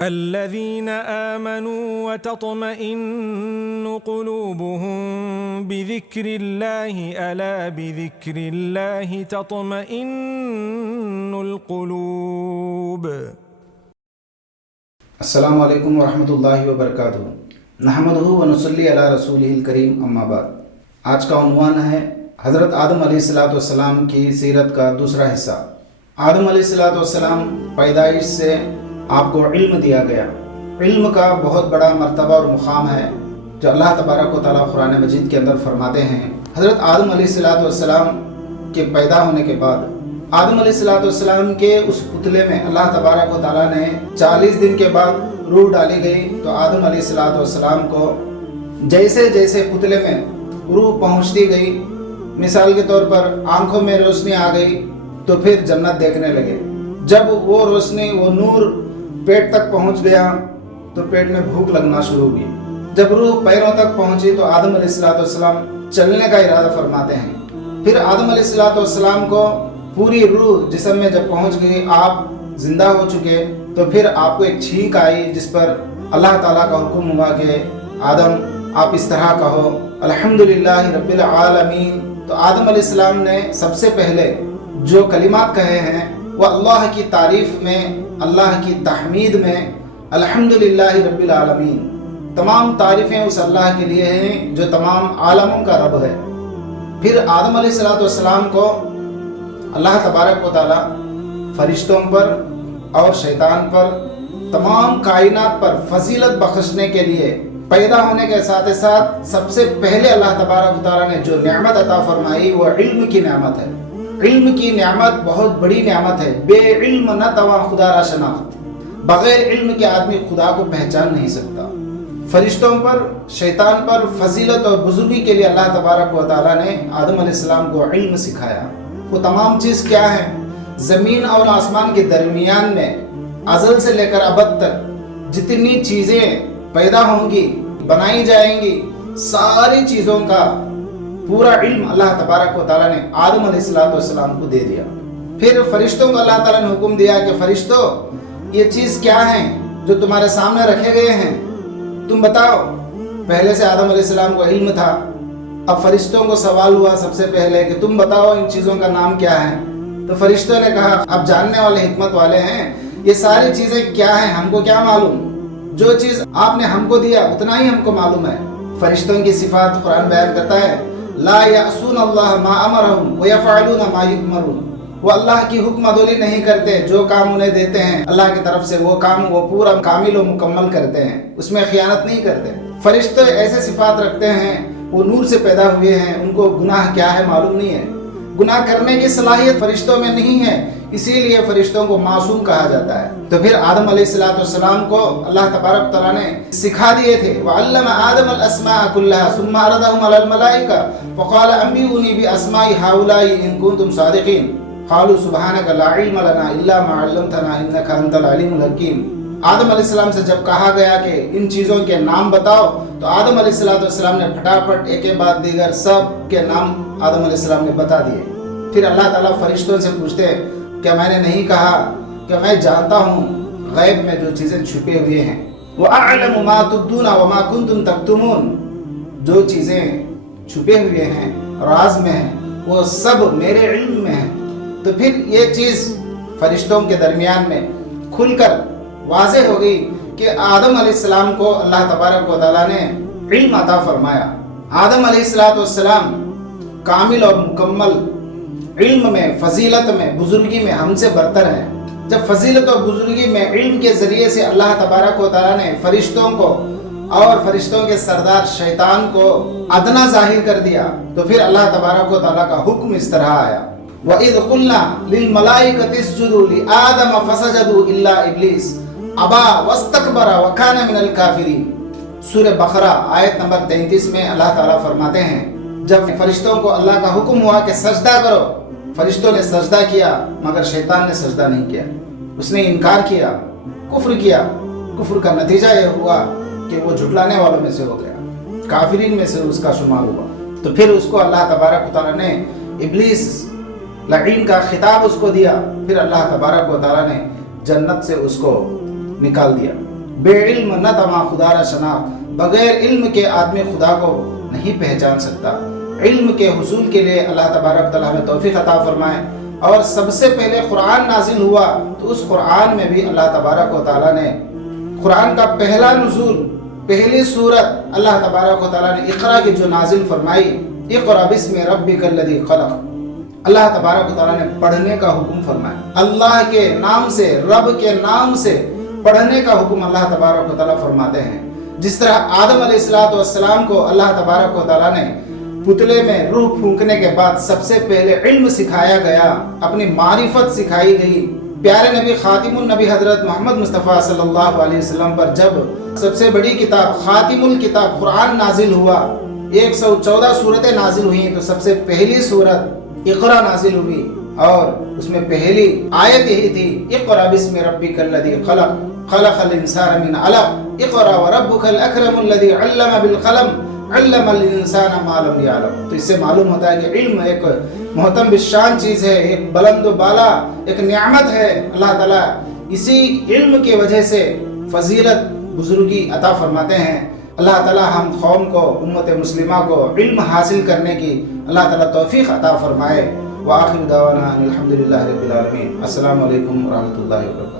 الذين آمنوا وتطمئن قلوبهم بذكر الله ألا بذكر الله تطمئن القلوب۔ السلام علیکم ورحمۃ اللہ وبرکاتہ۔ نحمدہ ونصلی علی رسولہ الکریم، اما بعد۔ آج کا عنوان ہے حضرت آدم علیہ السلام کی سیرت کا دوسرا حصہ۔ آدم علیہ السلام پیدائش سے آپ کو علم دیا گیا۔ علم کا بہت بڑا مرتبہ اور مقام ہے جو اللہ تبارک و تعالیٰ قرآن مجید کے اندر فرماتے ہیں۔ حضرت آدم علیہ السلام کے پیدا ہونے کے بعد آدم علیہ السلام کے اس پتلے میں اللہ تبارک و تعالیٰ نے 40 دن کے بعد روح ڈالی گئی، تو آدم علیہ السلام کو جیسے جیسے پتلے میں روح پہنچتی گئی، مثال کے طور پر آنکھوں میں روشنی آ گئی تو پھر جنت دیکھنے لگے۔ جب وہ روشنی، وہ نور پیٹ تک پہنچ گیا تو پیٹ میں بھوک لگنا شروع ہوئی۔ جب روح پیروں تک پہنچی تو آدم علیہ السلام چلنے کا ارادہ فرماتے ہیں۔ پھر آدم علیہ السلام کو پوری روح جسم میں جب پہنچ گئی، آپ زندہ ہو چکے، تو پھر آپ کو ایک چھینک آئی جس پر اللہ تعالیٰ کا حکم ہوا کہ آدم آپ اس طرح کہو الحمدللہ رب العالمین۔ تو آدم علیہ السلام نے سب سے پہلے جو کلمات کہے ہیں وہ اللہ کی تعریف میں، اللہ کی تحمید میں الحمدللہ رب العالمین۔ تمام تعریفیں اس اللہ کے لیے ہیں جو تمام عالموں کا رب ہے۔ پھر آدم علیہ السلام کو اللہ تبارک و تعالیٰ فرشتوں پر اور شیطان پر، تمام کائنات پر فضیلت بخشنے کے لیے پیدا ہونے کے ساتھ ساتھ سب سے پہلے اللہ تبارک و تعالیٰ نے جو نعمت عطا فرمائی وہ علم کی نعمت ہے۔ علم کی نعمت بہت بڑی نعمت ہے۔ بے علم نہ تواں خدا را شناخت، بغیر علم کے آدمی خدا کو پہچان نہیں سکتا۔ فرشتوں پر، شیطان پر فضیلت اور بزرگی کے لیے اللہ تبارک و تعالیٰ نے آدم علیہ السلام کو علم سکھایا۔ وہ تمام چیز کیا ہے؟ زمین اور آسمان کے درمیان میں ازل سے لے کر ابد تک جتنی چیزیں پیدا ہوں گی، بنائی جائیں گی، ساری چیزوں کا پورا علم اللہ تبارک و تعالیٰ نے آدم علیہ السلام کو دے دیا۔ پھر فرشتوں کو اللہ تعالیٰ نے حکم دیا کہ فرشتوں، یہ چیز کیا ہیں جو تمہارے سامنے رکھے گئے ہیں، تم بتاؤ۔ پہلے سے آدم علیہ السلام کو علم تھا، اب فرشتوں کو سوال ہوا سب سے پہلے کہ تم بتاؤ ان چیزوں کا نام کیا ہے۔ تو فرشتوں نے کہا اب جاننے والے، حکمت والے ہیں، یہ ساری چیزیں کیا ہیں ہم کو کیا معلوم، جو چیز آپ نے ہم کو دیا اتنا ہی ہم کو معلوم ہے۔ فرشتوں کی صفات قرآن بیان کرتا ہے لا یعصون اللہ ما امرہم ویفعلون ما یؤمرون۔ وہ اللہ کی حکم عدولی نہیں کرتے، جو کام انہیں دیتے ہیں اللہ کی طرف سے وہ کام وہ پورا کامل و مکمل کرتے ہیں، اس میں خیانت نہیں کرتے۔ فرشتے ایسے صفات رکھتے ہیں، وہ نور سے پیدا ہوئے ہیں، ان کو گناہ کیا ہے معلوم نہیں ہے، گناہ کرنے کی صلاحیت فرشتوں میں نہیں ہے، اسی لیے فرشتوں کو معصوم کہا جاتا ہے۔ تو پھر آدم علیہ السلام کو اللہ تبارک تعالیٰ نے سکھا دیے تھے وَعَلَّمَ آدَمَ الْأَسْمَاءَ كُلَّهَا ثُمَّ عَرَضَهُمْ عَلَى الْمَلَائِكَةِ فَقَالَ أَنبِئُونِي بِأَسْمَاءِ هَؤُلَاءِ إِن كُنتُمْ صَادِقِينَ قَالُوا سُبْحَانَكَ لَا عِلْمَ لَنَا إِلَّا مَا عَلَّمْتَنَا إِنَّكَ أَنْتَ الْعَلِيمُ الْحَكِيمُ۔ آدم علیہ السلام سے جب کہا گیا کہ ان چیزوں کے نام بتاؤ، تو آدم علیہ السلام نے پھٹافٹ ایک کے بعد دیگر سب کے نام آدم علیہ السلام نے بتا دیے۔ پھر اللہ تعالیٰ فرشتوں سے پوچھتے کیا میں نے نہیں کہا کہ میں جانتا ہوں غیب میں جو چیزیں چھپے ہوئے ہیں، وَأَعْلَمُ مَا تُبْدُونَ وَمَا كُنْتُمْ تَكْتُمُونَ، جو چیزیں چھپے ہوئے ہیں، راز میں ہیں، وہ سب میرے علم میں ہیں۔ تو پھر یہ چیز فرشتوں کے درمیان میں کھل کر واضح ہو گئی کہ آدم علیہ السلام کو اللہ تبارک و تعالیٰ نے علم عطا فرمایا۔ آدم علیہ السلام کامل اور مکمل علم میں، فضیلت میں، بزرگی میں ہم سے برتر ہیں۔ جب فضیلت اور بزرگی میں علم کے ذریعے سے اللہ تبارک و تعالیٰ نے فرشتوں کو اور فرشتوں کے سردار شیطان کو ادنا ظاہر کر دیا، تو پھر اللہ تبارک و تعالیٰ کا حکم اس طرح آیا وَإِذْ قُلْنَا لِلْمَلَائِكَةِ اسْجُدُوا لِآدَمَ فَسَجَدُوا إِلَّا إِبْلِيسَ أَبَى وَاسْتَكْبَرَ وَكَانَ مِنَ الْكَافِرِينَ۔ سورہ بقرہ آیت نمبر 33 میں اللہ تعالیٰ فرماتے ہیں جب فرشتوں کو اللہ کا حکم ہوا کہ سجدہ کرو، فرشتوں نے سجدہ کیا مگر شیطان نے سجدہ نہیں کیا، اس نے انکار کیا، کفر کیا۔ کفر کا نتیجہ یہ ہوا کہ وہ جھٹلانے والوں میں سے ہو گیا، کافرین میں سے اس کا شمار ہوا۔ تو پھر اس کو اللہ تبارک و تعالیٰ نے ابلیس لعین کا خطاب اس کو دیا، پھر اللہ تبارک و تعالیٰ نے جنت سے اس کو نکال دیا۔ بے علم نہ تما خدا را شناخت، بغیر علم کے آدمی خدا کو نہیں پہچان سکتا۔ علم کے حصول کے لیے اللہ تبارک تعالیٰ ہمیں توفیق عطا فرمائے۔ اور سب سے پہلے قرآن نازل ہوا تو اس قرآن میں بھی اللہ تبارک و تعالیٰ نے قرآن کا پہلا نزول، پہلی سورت اللہ تبارک و تعالیٰ نے اقرا کی جو نازل فرمائی، اقرا بسم ربک الذی خلق، اللہ تبارک و تعالیٰ نے پڑھنے کا حکم فرمایا۔ اللہ کے نام سے، رب کے نام سے پڑھنے کا حکم اللہ تبارک و تعالیٰ فرماتے ہیں۔ جس طرح آدم علیہ السلام کو اللہ تبارک و تعالیٰ نے پتلے میں روح پھونکنے کے بعد سب سے پہلے علم سکھایا گیا، اپنی معرفت سکھائی گئی۔ پیارے نبی خاتم النبی حضرت محمد مصطفیٰ صلی اللہ علیہ وسلم پر جب سب سے بڑی کتاب خاتم الکتاب قرآن نازل ہوا، 114 صورتیں نازل ہوئیں، تو سب سے پہلی صورت اقرا نازل ہوئی اور اس میں پہلی آیت یہی تھی، اقرا بسم ربک الذی خلق، خلق الانسان من علق، اقرا وربک الاکرم الذی علم بالقلم، علم الانسان ما لم یعلم۔ تو اس سے معلوم ہوتا ہے کہ علم ایک محترم بالشان چیز ہے، ایک بلند و بالا ایک نعمت ہے۔ اللہ تعالیٰ اسی علم کی وجہ سے فضیلت بزرگی عطا فرماتے ہیں۔ اللہ تعالیٰ ہم قوم کو، امت مسلمہ کو علم حاصل کرنے کی اللہ تعالیٰ توفیق عطا فرمائے۔ وآخر دعوانا الحمدللہ رب العالمین۔ السلام علیکم ورحمۃ اللہ وبرکاتہ۔